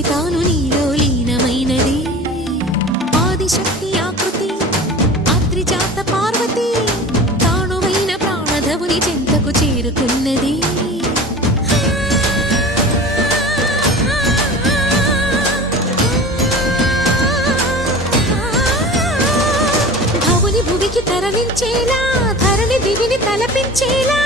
నుంచి తాను నీలో లీనమైనది ఆదిశక్తి ఆకృతి ఆత్రిజాత పార్వతి తానువైన ప్రాణధవుని చెంతకు చేరుకున్నది భువికి తరలించేలా ధరణి దివిని తలపించేలా